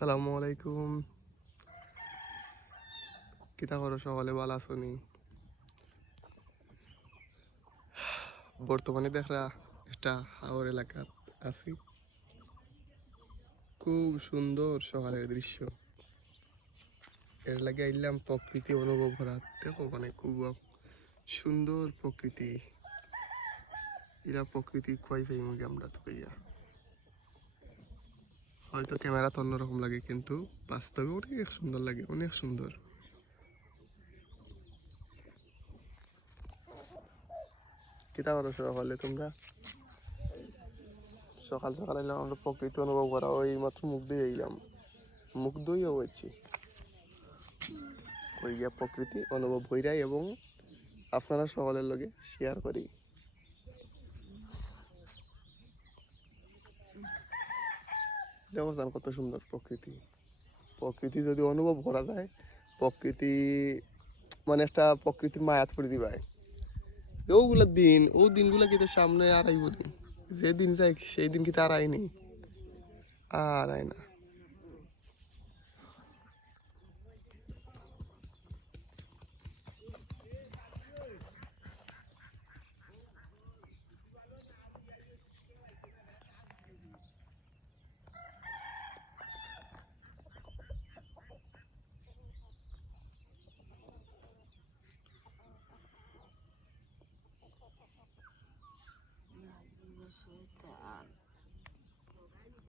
আসসালামু আলাইকুম। কিতা করো, সকালে ভালো আছো নি? বর্তমানে দেখরা একটা হাওর এলাকা আছি। খুব সুন্দর সকালের দৃশ্য। এর লাগে আইলাম প্রকৃতি অনুভব করার। দেখো মানে খুব সুন্দর প্রকৃতি। এরা প্রকৃতি কই পাই মুখে আমরা তো পাইয়া। হয়তো ক্যামেরা তো অন্যরকম লাগে, কিন্তু বাস্তবে অনেক সুন্দর লাগে, অনেক সুন্দর। কিতা করো সকালে তোমরা? সকাল সকাল এলাম আমরা প্রকৃতি অনুভব করা, ওই মাত্র মুখ দিয়ে এলাম, মুখ ধুইও হয়েছি ওই গিয়া প্রকৃতি অনুভব হইরাই এবং আপনারা সকলের লগে শেয়ার করি। দেখো কত সুন্দর প্রকৃতি। প্রকৃতি যদি অনুভব করা যায়, প্রকৃতি মানে একটা প্রকৃতির মায়াত করে দিবাই। ওগুলা দিন, ও দিনগুলা কিন্তু সামনে আর আইব নি। যে দিন যাই সেই দিন কিন্তু আর আইনি, আর আয় না।